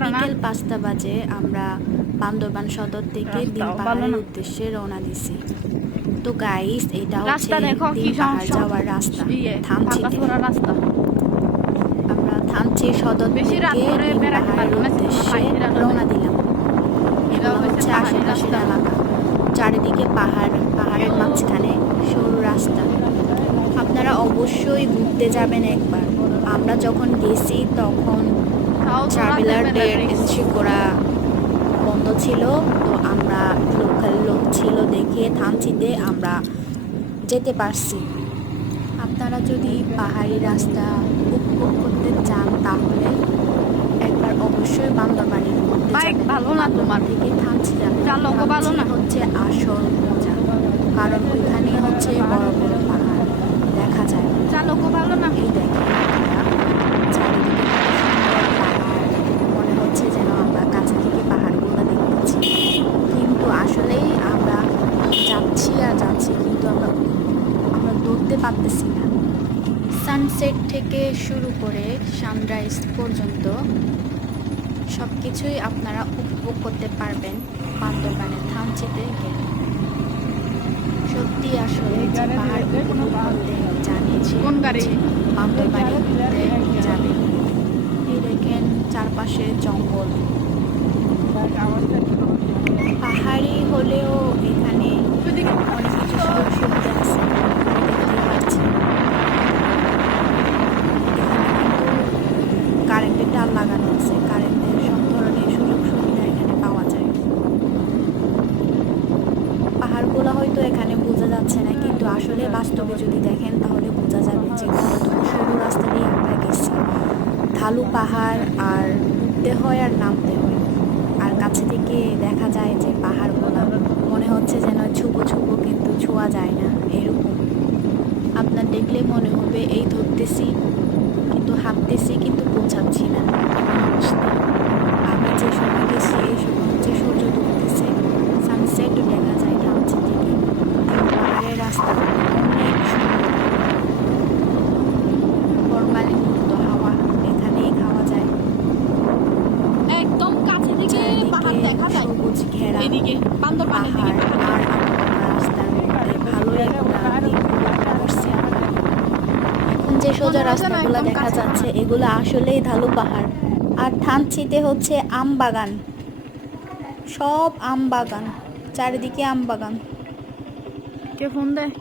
বিকেল 5টা বাজে আমরা বান্দরবান সদর থেকে দিন পাহাড়ের উদ্দেশ্যে রওনা দিছি। তো গাইস, এটা হচ্ছে দিন পাহাড় যাওয়ার রাস্তা, থানচিতে। আমরা থানচি সদর থেকে দিন পাহাড়ের উদ্দেশ্যে রওনা দিলাম। এগুলো হচ্ছে আশেপাশের এলাকা, চারিদিকে পাহাড়, পাহাড়ের মাঝখানে সরু রাস্তা। আপনারা অবশ্যই ঘুরতে যাবেন একবার। আমরা যখন গেছি তখন ট্রাভেলারদের এন্ট্রি করা বন্ধ ছিল, তো আমরা লোকাল লোক ছিল দেখে থানচিতে আমরা যেতে পারছি। আপনারা যদি পাহাড়ি রাস্তা উপভোগ করতে চান তাহলে একবার অবশ্যই বান্দরবানে ঘুরতে যাবেন। বান্দরবান থেকে থানচি যাবেন, থানচি হচ্ছে আসল মজা, কারণ ওইখানে হচ্ছে বড় বড় পাহাড় দেখা যায়। এই দেখেন চারিদিকে মনে হচ্ছে যেন আমরা কাছে থেকে পাহাড়গুলো দেখতেছি, কিন্তু আসলেই আমরা যাচ্ছি আর যাচ্ছি, কিন্তু আমরা ধরতে পারতেছি না। সানসেট থেকে শুরু করে সানরাইজ পর্যন্ত সব কিছুই আপনারা উপভোগ করতে পারবেন বান্দরবানের থানচিতে গেলে। সত্যি আসলে যে পাহাড় উপভোগ করতে জানিয়েছি বান্দরবানে ঘুরতে যাবে। এই দেখেন চারপাশে জঙ্গল, পাহাড়ি হলেও এখানে অনেক কিছু সুযোগ সুবিধা আছে, দেখতে পাচ্ছি। কারেন্টের তার লাগানো আছে, কারেন্টের সব ধরনের সুযোগ সুবিধা এখানে পাওয়া যায়। পাহাড়গুলো হয়তো এখানে বোঝা যাচ্ছে না, কিন্তু আসলে বাস্তবে যদি দেখেন তাহলে বোঝা যাবে যে কতটুকু সরু রাস্তা দিয়ে আমরা গেছি। ঢালু পাহাড়, আর উঠতে হয় আর নামতে হয়, আর কাছে থেকে দেখা যায় যে পাহাড়গুলো মনে হচ্ছে যেন ছুবো ছুবো, কিন্তু ছোঁয়া যায় না এরকম। আপনার দেখলে মনে হবে এই ধরতেছি কিন্তু হাঁটতেছি, কিন্তু পৌঁছাচ্ছি না এমন অবস্থা। আমরা যে সময় গেছি এই সময় হচ্ছে সূর্য ডুবতেছে, সানসেটও দেখা যায় থানচি থেকে। পাহাড়ের রাস্তা অনেক সুন্দর, ফরমালিন মুক্ত হাওয়া এখানেই খাওয়া যায়। একদম কাছে থেকে পাহাড় দেখা যায়, সবুজ ঘেরা এদিকে বান্দরবানের দিকে পাহাড় আর রাস্তার মধ্যে ভালোই একটা দিন করছি আমরা। এখন যে সোজা রাস্তাগুলো দেখা যাচ্ছে এগুলো আসলেই ঢালু পাহাড়, আর থানচিতে হচ্ছে আম বাগান, সব আম বাগান, চারিদিকে আম বাগান। কে ফোন দেয়?